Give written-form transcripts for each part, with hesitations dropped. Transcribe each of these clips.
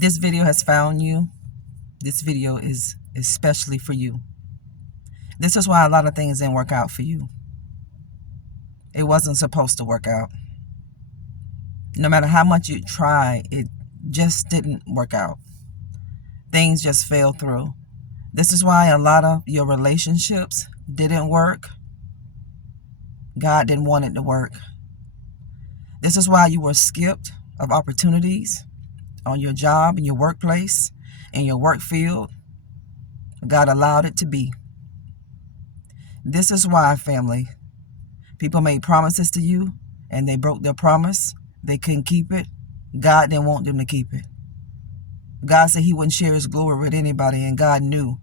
This video has found you. This video is especially for you. This is why a lot of things didn't work out for you. It wasn't supposed to work out. No matter how much you try, it just didn't work out. Things just fell through. This is why a lot of your relationships didn't work. God didn't want it to work. This is why you were skipped of opportunities on your job, in your workplace, in your work field. God allowed it to be. This is why, family, people made promises to you and they broke their promise. They couldn't keep it. God didn't want them to keep it. God said he wouldn't share his glory with anybody, and God knew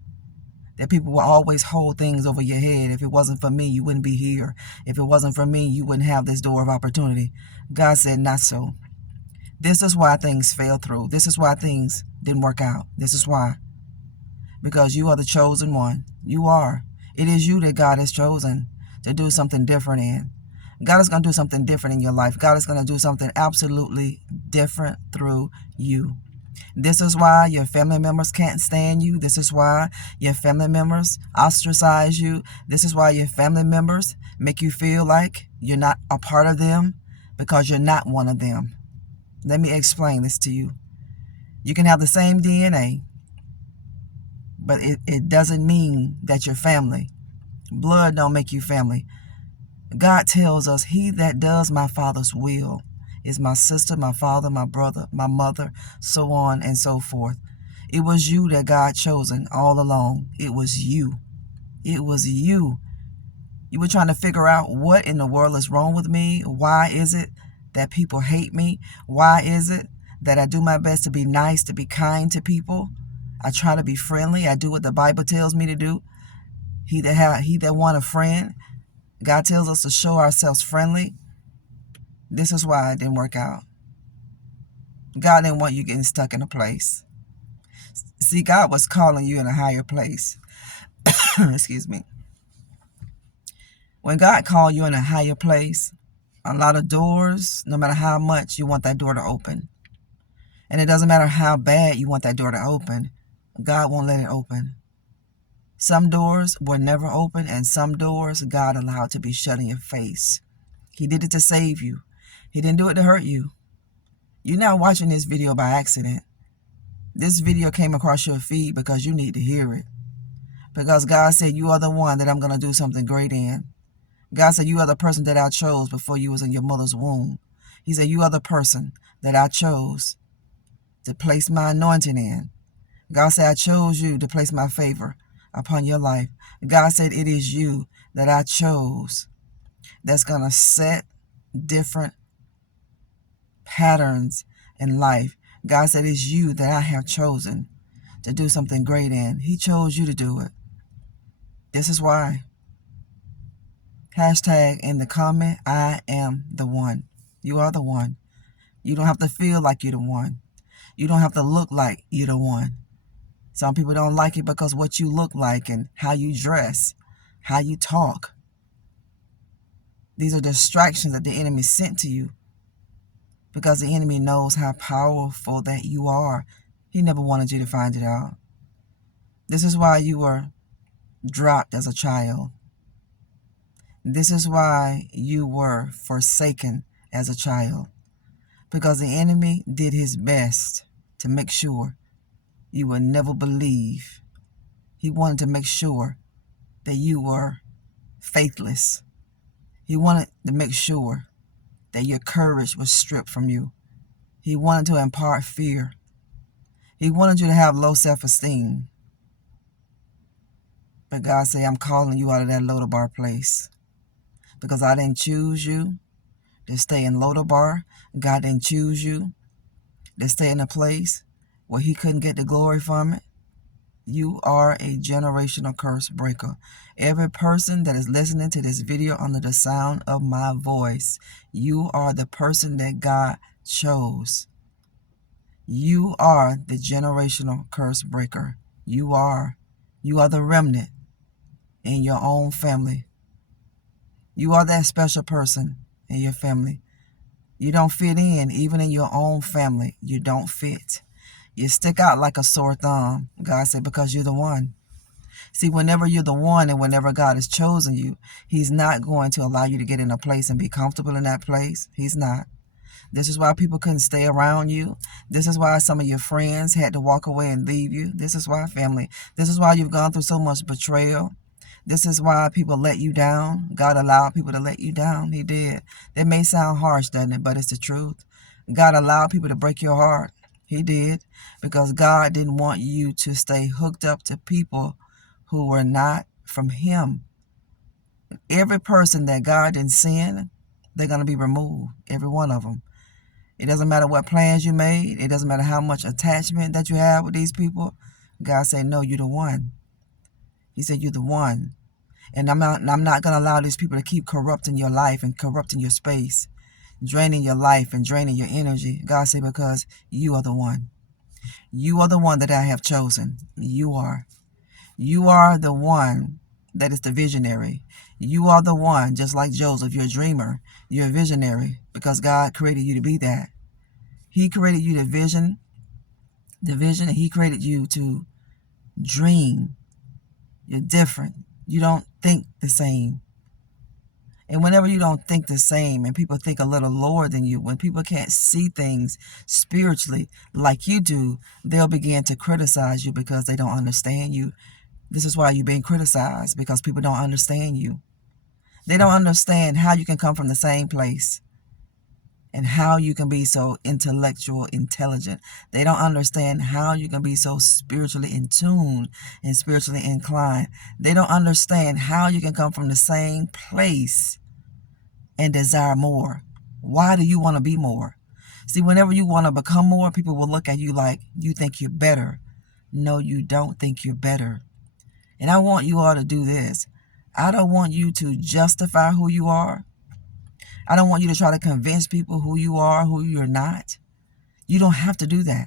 that people will always hold things over your head. If it wasn't for me, you wouldn't be here. If it wasn't for me, you wouldn't have this door of opportunity. God said, not so. This is why things fell through. This is why things didn't work out. This is why. Because you are the chosen one. You are. It is you that God has chosen to do something different in. God is going to do something different in your life. God is going to do something absolutely different through you. This is why your family members can't stand you. This is why your family members ostracize you. This is why your family members make you feel like you're not a part of them, because you're not one of them. Let me explain this to you. You can have the same DNA, but it doesn't mean that you're family. Blood don't make you family. God tells us, he that does my Father's will is my sister, my father, my brother, my mother, so on and so forth. It was you that God chosen all along. It was you. It was you. You were trying to figure out what in the world is wrong with me. Why is it that people hate me? Why is it that I do my best to be nice, to be kind to people? I try to be friendly. I do what the Bible tells me to do. He that want a friend, God tells us to show ourselves friendly. This is why it didn't work out. God didn't want you getting stuck in a place. See, God was calling you in a higher place. Excuse me. When God called you in a higher place, a lot of doors, no matter how much you want that door to open, and it doesn't matter how bad you want that door to open, God won't let it open. Some doors will never open, and some doors God allowed to be shut in your face. He did it to save you. He didn't do it to hurt you. You're not watching this video by accident. This video came across your feed because you need to hear it. Because God said you are the one that I'm going to do something great in. God said you are the person that I chose before you was in your mother's womb. He said you are the person that I chose to place my anointing in. God said I chose you to place my favor upon your life. God said it is you that I chose that's going to set different patterns in life. God said it's you that I have chosen to do something great in. He chose you to do it. This is why. Hashtag in the comment, I am the one. You are the one. You don't have to feel like you're the one. You don't have to look like you're the one. Some people don't like it because what you look like and how you dress, how you talk. These are distractions that the enemy sent to you, because the enemy knows how powerful that you are. He never wanted you to find it out. This is why you were dropped as a child. This is why you were forsaken as a child, because the enemy did his best to make sure you would never believe. He wanted to make sure that you were faithless. He wanted to make sure that your courage was stripped from you. He wanted to impart fear. He wanted you to have low self-esteem. But God said, I'm calling you out of that Lodabar place, because I didn't choose you to stay in Lodabar. God didn't choose you to stay in a place where he couldn't get the glory from it. You are a generational curse breaker. Every person that is listening to this video under the sound of my voice, you are the person that God chose. You are the generational curse breaker. You are. You are the remnant in your own family. You are that special person in your family. You don't fit in, even in your own family. You don't fit. You stick out like a sore thumb. God said, because you're the one. See, whenever you're the one and whenever God has chosen you, he's not going to allow you to get in a place and be comfortable in that place. He's not. This is why people couldn't stay around you. This is why some of your friends had to walk away and leave you. This is why, family. This is why you've gone through so much betrayal. This is why people let you down. God allowed people to let you down. He did. It may sound harsh, doesn't it? But it's the truth. God allowed people to break your heart. He did. Because God didn't want you to stay hooked up to people who were not from him. Every person that God didn't send, they're going to be removed. Every one of them. It doesn't matter what plans you made. It doesn't matter how much attachment that you have with these people. God said, no, you're the one. He said, you're the one. And I'm not going to allow these people to keep corrupting your life and corrupting your space, draining your life and draining your energy. God said, because you are the one. You are the one that I have chosen. You are. You are the one that is the visionary. You are the one, just like Joseph, you're a dreamer. You're a visionary because God created you to be that. He created you to vision, and he created you to dream. You're different. You don't think the same. And whenever you don't think the same and people think a little lower than you, when people can't see things spiritually like you do, they'll begin to criticize you because they don't understand you. This is why you're being criticized, because people don't understand you. They don't understand how you can come from the same place and how you can be so intelligent. They don't understand how you can be so spiritually in tune and spiritually inclined. They don't understand how you can come from the same place and desire more. Why do you want to be more? See, whenever you want to become more, people will look at you like you think you're better. No, you don't think you're better. And I want you all to do this. I don't want you to justify who you are. I don't want you to try to convince people who you are, who you're not. You don't have to do that.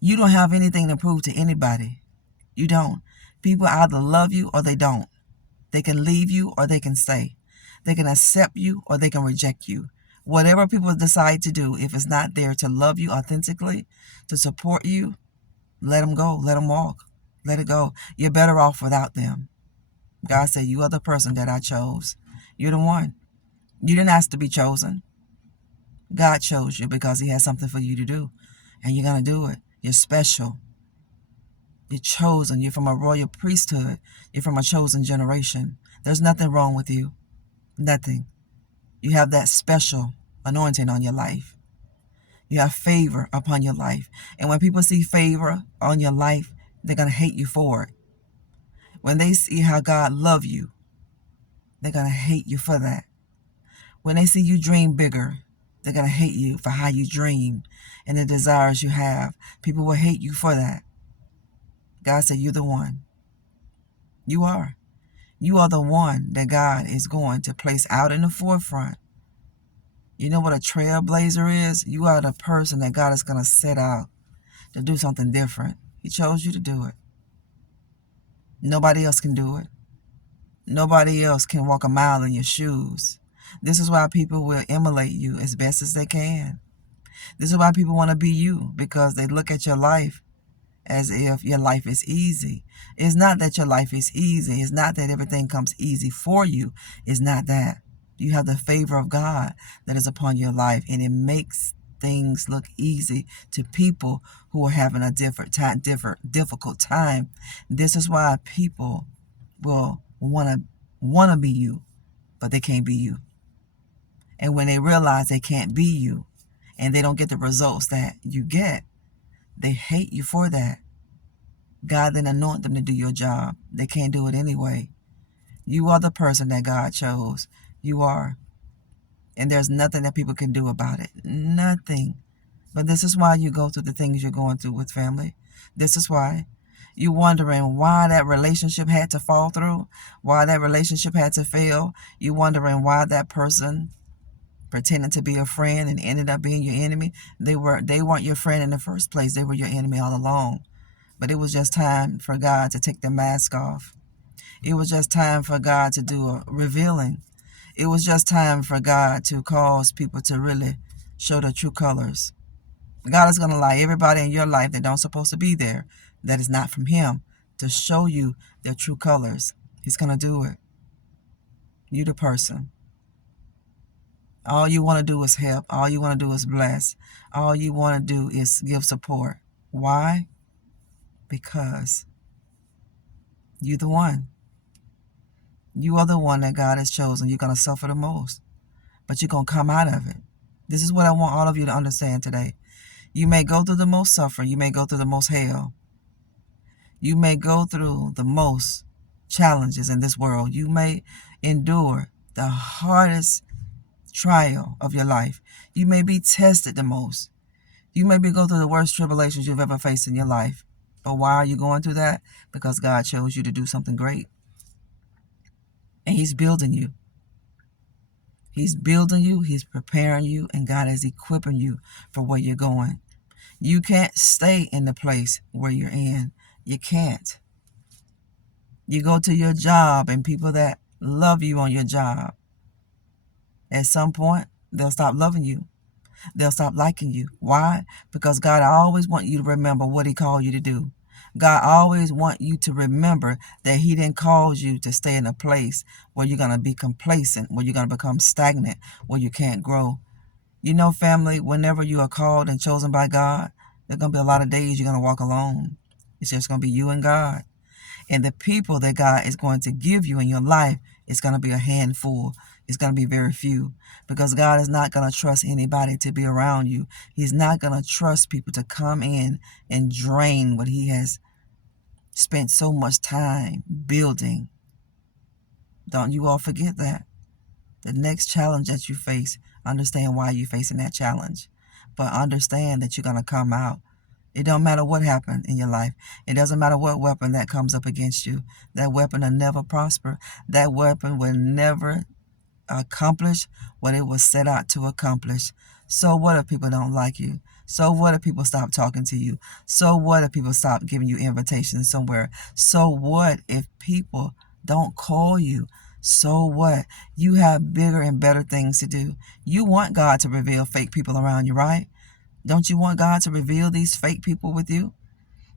You don't have anything to prove to anybody. You don't. People either love you or they don't. They can leave you or they can stay. They can accept you or they can reject you. Whatever people decide to do, if it's not there to love you authentically, to support you, let them go. Let them walk. Let it go. You're better off without them. God said, you are the person that I chose. You're the one. You didn't ask to be chosen. God chose you because he has something for you to do. And you're going to do it. You're special. You're chosen. You're from a royal priesthood. You're from a chosen generation. There's nothing wrong with you. Nothing. You have that special anointing on your life. You have favor upon your life. And when people see favor on your life, they're going to hate you for it. When they see how God loves you, they're going to hate you for that. When they see you dream bigger, they're going to hate you for how you dream and the desires you have. People will hate you for that. God said, you're the one. You are. You are the one that God is going to place out in the forefront. You know what a trailblazer is? You are the person that God is going to set out to do something different. He chose you to do it. Nobody else can do it. Nobody else can walk a mile in your shoes. This is why people will emulate you as best as they can. This is why people want to be you, because they look at your life as if your life is easy. It's not that your life is easy. It's not that everything comes easy for you. It's not that. You have the favor of God that is upon your life, and it makes things look easy to people who are having a difficult time. This is why people will want to be you, but they can't be you. And when they realize they can't be you and they don't get the results that you get, they hate you for that. God didn't anoint them to do your job. They can't do it anyway. You are the person that God chose. You are. And there's nothing that people can do about it. Nothing. But this is why you go through the things you're going through with family. This is why. You're wondering why that relationship had to fall through, why that relationship had to fail. You're wondering why that person pretending to be a friend and ended up being your enemy. They weren't your friend in the first place. They were your enemy all along. But it was just time for God to take the mask off. It was just time for God to do a revealing. It was just time for God to cause people to really show their true colors. God is going to allow everybody in your life that don't supposed to be there, that is not from Him, to show you their true colors. He's going to do it. You the person. All you want to do is help. All you want to do is bless. All you want to do is give support. Why? Because you're the one. You are the one that God has chosen. You're going to suffer the most, but you're going to come out of it. This is what I want all of you to understand today. You may go through the most suffering. You may go through the most hell. You may go through the most challenges in this world. You may endure the hardest trial of your life. You may be tested the most. You may go through the worst tribulations you've ever faced in your life. But why are you going through that? Because God chose you to do something great. And He's building you. He's building you. He's preparing you. And God is equipping you for where you're going. You can't stay in the place where you're in. You can't. You go to your job and people that love you on your job, at some point, they'll stop loving you. They'll stop liking you. Why? Because God always wants you to remember what He called you to do. God always wants you to remember that He didn't call you to stay in a place where you're going to be complacent, where you're going to become stagnant, where you can't grow. You know, family, whenever you are called and chosen by God, there's going to be a lot of days you're going to walk alone. It's just going to be you and God. And the people that God is going to give you in your life is going to be a handful. It's going to be very few, because God is not going to trust anybody to be around you. He's not going to trust people to come in and drain what He has spent so much time building. Don't you all forget that. The next challenge that you face, understand why you're facing that challenge. But understand that you're going to come out. It don't matter what happened in your life. It doesn't matter what weapon that comes up against you. That weapon will never prosper. That weapon will never accomplish what it was set out to accomplish. So what if people don't like you? So what if people stop talking to you? So what if people stop giving you invitations somewhere? So what if people don't call you? So what? You have bigger and better things to do. You want God to reveal fake people around you, right? Don't you want God to reveal these fake people with you?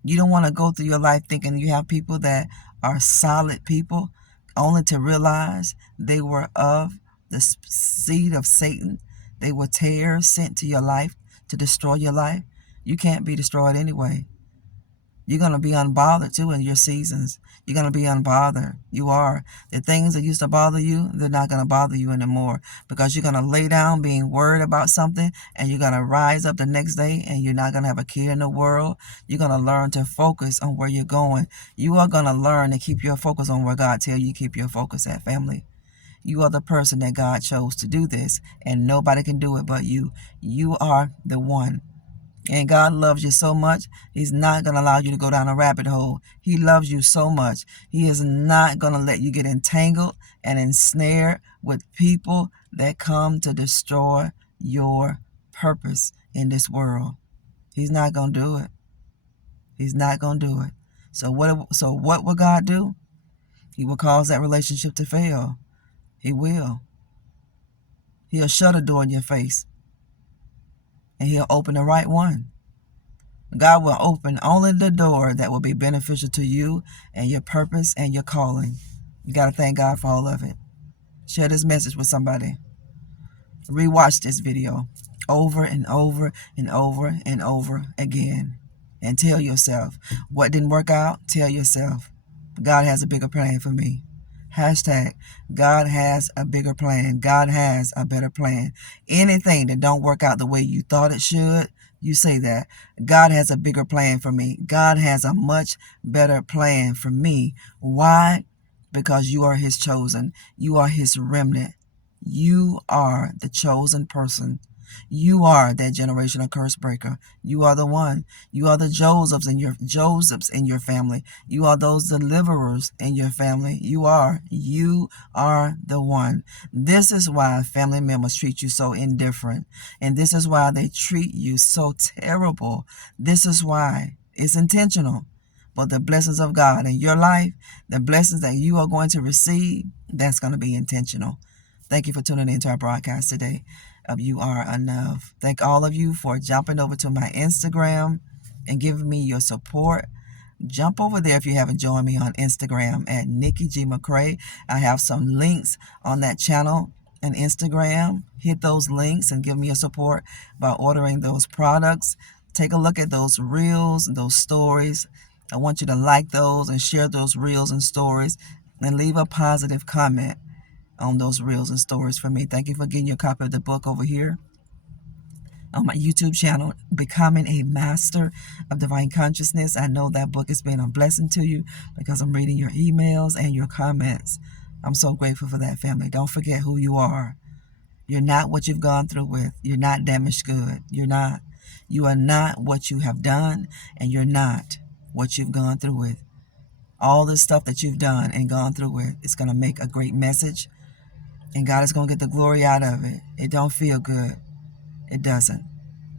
You don't want to go through your life thinking you have people that are solid people, only to realize they were of the seed of Satan. They were tares sent to your life to destroy your life. You can't be destroyed anyway. You're going to be unbothered too in your seasons. You're going to be unbothered. You are. The things that used to bother you, they're not going to bother you anymore, because you're going to lay down being worried about something, and you're going to rise up the next day and you're not going to have a care in the world. You're going to learn to focus on where you're going. You are going to learn to keep your focus on where God tells you to keep your focus at, family. You are the person that God chose to do this, and nobody can do it but you. You are the one. And God loves you so much, He's not going to allow you to go down a rabbit hole. He loves you so much. He is not going to let you get entangled and ensnared with people that come to destroy your purpose in this world. He's not going to do it. He's not going to do it. So what will God do? He will cause that relationship to fail. He will. He'll shut a door in your face, and He'll open the right one. God will open only the door that will be beneficial to you and your purpose and your calling. You got to thank God for all of it. Share this message with somebody. Rewatch this video over and over and over and over again. And tell yourself, what didn't work out, tell yourself, God has a bigger plan for me. Hashtag, God has a bigger plan. God has a better plan. Anything that don't work out the way you thought it should, you say that. God has a bigger plan for me. God has a much better plan for me. Why? Because you are His chosen. You are His remnant. You are the chosen person. You are that generational curse breaker. You are the one. You are the Josephs in your family. You are those deliverers in your family. You are the one. This is why family members treat you so indifferent. And this is why they treat you so terrible. This is why it's intentional. But the blessings of God in your life, the blessings that you are going to receive, that's going to be intentional. Thank you for tuning into our broadcast today. of You Are Enough. Thank all of you for jumping over to my Instagram and giving me your support. Jump over there if you haven't joined me on Instagram at Nikki G. McCray. I have some links on that channel and Instagram. Hit those links and give me your support by ordering those products. Take a look at those reels and those stories. I want you to like those and share those reels and stories and leave a positive comment on those reels and stories for me. Thank you for getting your copy of the book over here on my YouTube channel, Becoming a Master of Divine Consciousness. I know that book has been a blessing to you because I'm reading your emails and your comments. I'm so grateful for that, family. Don't forget who you are. You're not what you've gone through with. You're not damaged good. You're not. You are not what you have done, and you're not what you've gone through with. All this stuff that you've done and gone through with is going to make a great message, and God is going to get the glory out of it. It don't feel good. It doesn't.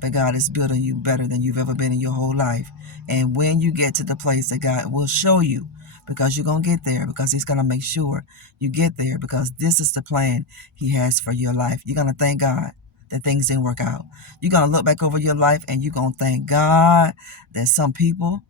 But God is building you better than you've ever been in your whole life. And when you get to the place that God will show you, because you're going to get there, because He's going to make sure you get there, because this is the plan He has for your life. You're going to thank God that things didn't work out. You're going to look back over your life and you're going to thank God that some people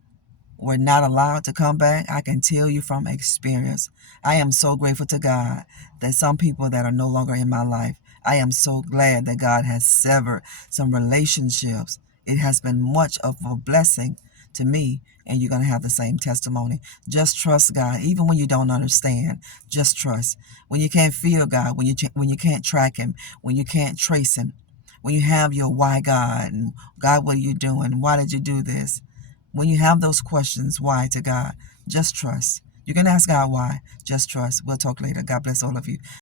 were not allowed to come back. I can tell you from experience. I am so grateful to God that some people that are no longer in my life, I am so glad that God has severed some relationships. It has been much of a blessing to me, and you're going to have the same testimony. Just trust God, even when you don't understand. Just trust. When you can't feel God, when you can't track Him, when you can't trace Him, when you have your why God, and God, what are you doing? Why did you do this? When you have those questions, why to God, just trust. You can ask God why. Just trust. We'll talk later. God bless all of you.